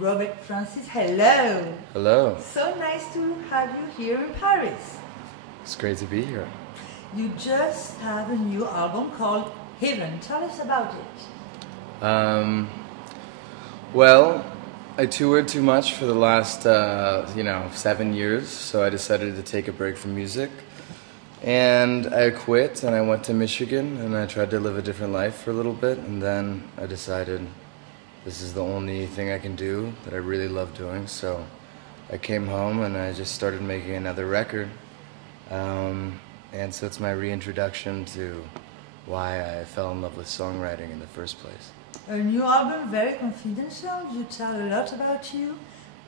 Robert Francis, hello. Hello. So nice to have you here in Paris. It's great to be here. You just have a new album called Heaven. Tell us about it. Well, I toured too much for the last, 7 years, so I decided to take a break from music. And I quit and I went to Michigan and I tried to live a different life for a little bit, and then I decided this is the only thing I can do that I really love doing, so I came home and I just started making another record. And so it's my reintroduction to why I fell in love with songwriting in the first place. A new album, very confidential. You tell a lot about you,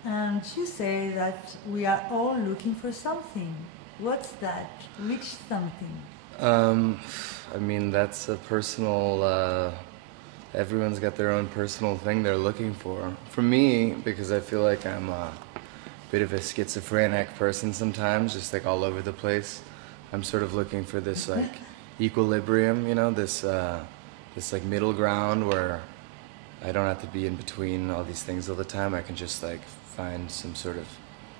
and you say that we are all looking for something. What's that? Which something? That's a personal, everyone's got their own personal thing they're looking for. For me, because I feel like I'm a bit of a schizophrenic person sometimes, just like all over the place, I'm sort of looking for this like equilibrium, this like middle ground where I don't have to be in between all these things all the time. I can just like find some sort of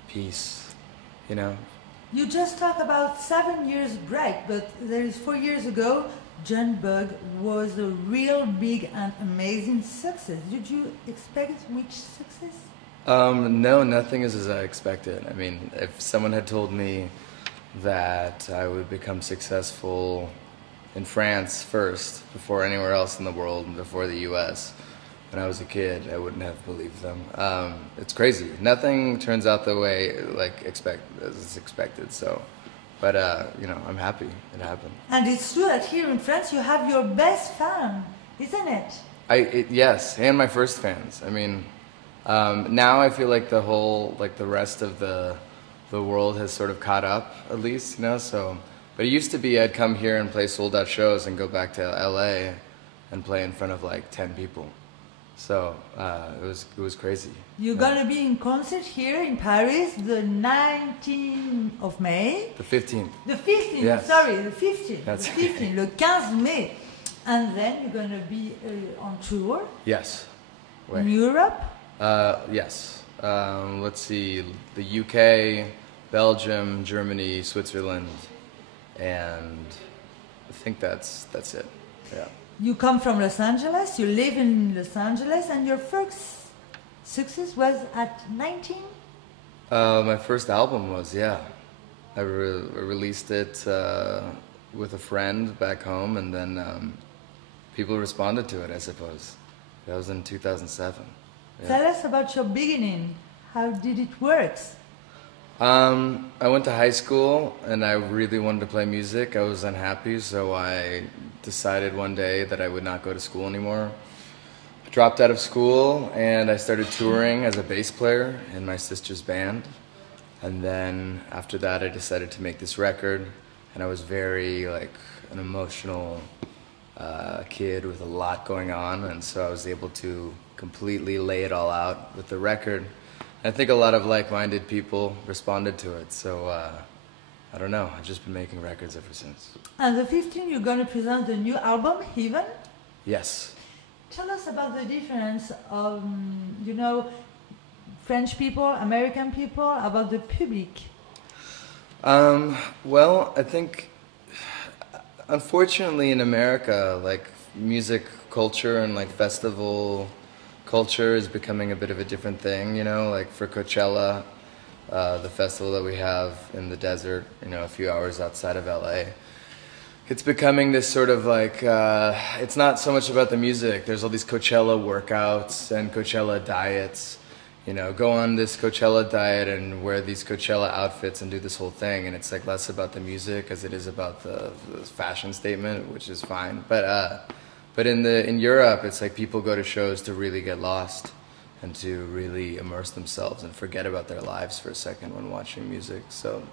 peace, You just talk about 7 years break, but there is 4 years ago, John Bug was a real big and amazing success. Did you expect which success? No, nothing is as I expected. I mean, if someone had told me that I would become successful in France first, before anywhere else in the world, and before the US, when I was a kid, I wouldn't have believed them. It's crazy. Nothing turns out the way as it's expected. So, but I'm happy it happened. And it's true that here in France you have your best fan, isn't it? Yes, and my first fans. I mean, now I feel like the rest of the world has sort of caught up, at least, So, but it used to be I'd come here and play sold out shows and go back to LA and play in front of like 10 people. So it was crazy. You're gonna be in concert here in Paris the 19th of May. The 15th. The 15th. Yes. Sorry, the 15th. That's the 15th, le 15 mai, and then you're gonna be on tour. Yes. In Europe. Yes. Let's see, the UK, Belgium, Germany, Switzerland, and I think that's it. Yeah. You come from Los Angeles, you live in Los Angeles, and your first success was at 19? My first album was, yeah. I released it with a friend back home, and then people responded to it, I suppose. That was in 2007. Yeah. Tell us about your beginning. How did it work? I went to high school and I really wanted to play music. I was unhappy, so I decided one day that I would not go to school anymore. I dropped out of school and I started touring as a bass player in my sister's band. And then after that I decided to make this record, and I was very like an emotional kid with a lot going on, and so I was able to completely lay it all out with the record. I think a lot of like-minded people responded to it, so I don't know, I've just been making records ever since. And the 15th, you're going to present the new album, Heaven? Yes. Tell us about the difference of, French people, American people, about the public. Well, I think, unfortunately in America, like music culture and like festival culture is becoming a bit of a different thing, like for Coachella, the festival that we have in the desert, a few hours outside of LA. It's becoming this sort of like, it's not so much about the music. There's all these Coachella workouts and Coachella diets. Go on this Coachella diet and wear these Coachella outfits and do this whole thing. And it's like less about the music as it is about the fashion statement, which is fine. But in Europe, it's like people go to shows to really get lost and to really immerse themselves and forget about their lives for a second when watching music. So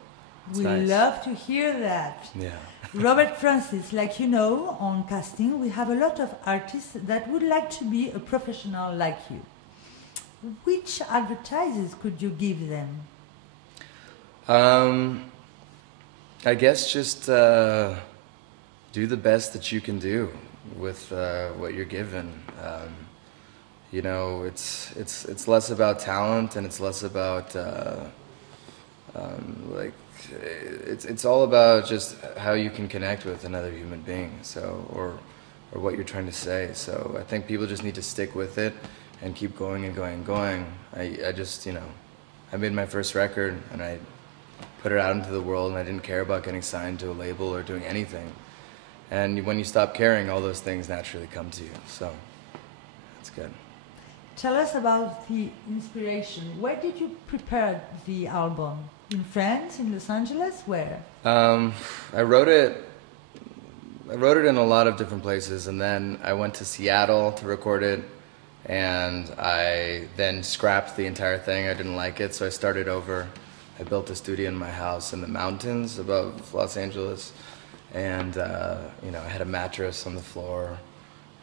it's nice. Love to hear that. Yeah. Robert Francis, like on Casting, we have a lot of artists that would like to be a professional like you. Which advertises could you give them? I guess just do the best that you can do with what you're given. You know, it's less about talent and it's less about like it's all about just how you can connect with another human being. So or what you're trying to say. So I think people just need to stick with it and keep going and going and going. I just, you know, I made my first record and I put it out into the world and I didn't care about getting signed to a label or doing anything. And when you stop caring, all those things naturally come to you. So that's good. Tell us about the inspiration. Where did you prepare the album? In France, in Los Angeles, where? I wrote it in a lot of different places, and then I went to Seattle to record it, and I then scrapped the entire thing. I didn't like it, so I started over. I built a studio in my house in the mountains above Los Angeles, and you know, I had a mattress on the floor,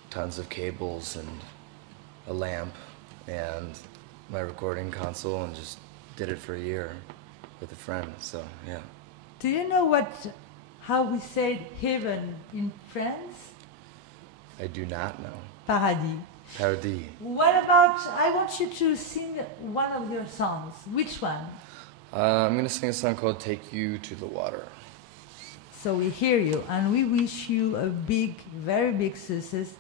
tons of cables, and a lamp, and my recording console, and just did it for a year with a friend. So yeah. Do you know how we say heaven in France? I do not know. Paradis. Paradis. What about, I want you to sing one of your songs. Which one? I'm going to sing a song called Take You to the Water. So we hear you and we wish you a big, very big success.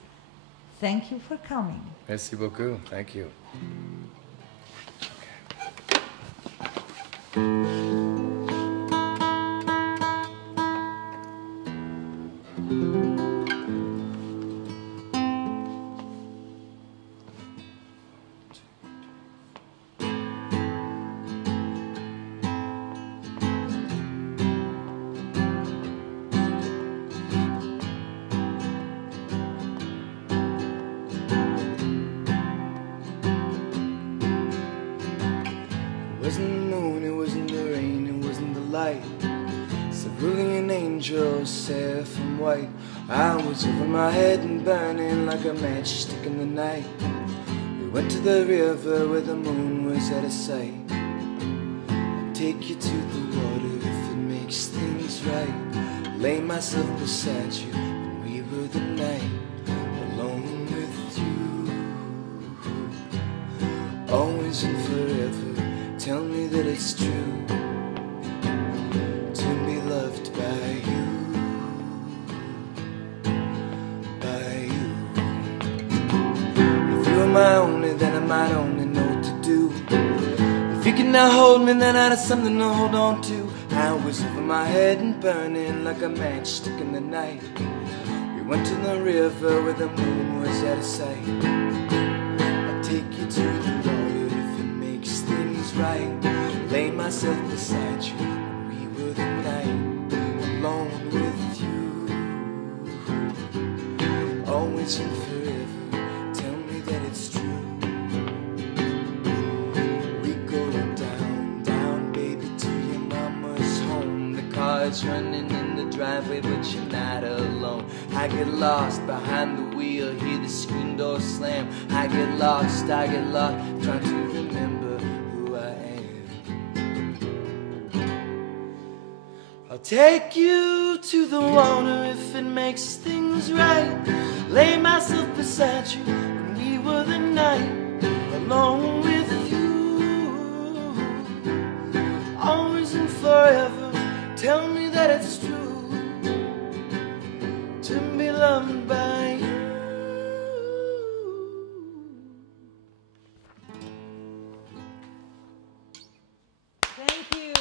Thank you for coming. Merci beaucoup. Thank you. It wasn't the moon, it wasn't the rain, it wasn't the light. Cerulean angel, seraphim white. I was over my head and burning like a matchstick in the night. We went to the river where the moon was out of sight. I'll take you to the water if it makes things right. Lay myself beside you and we were the night. Alone with you, always and forever. Tell me that it's true to be loved by you, by you. If you were my only, then I might only know what to do. If you could not hold me, then I'd have something to hold on to. I was over my head and burning like a matchstick in the night. We went to the river where the moon was out of sight. I'll take you to the water if it makes things right. Lay myself beside you when we were the night. Alone with you, always and forever. Tell me that it's true. We go down, down, baby, to your mama's home. The car's running in the driveway, but you're not alone. I get lost behind the wheel, hear the screen door slam. I get lost, trying to remember who I am. I'll take you to the water if it makes things right. Lay myself beside you when we were the night. Alone with you, always and forever. Tell me that it's true to be loved by you. Thank you.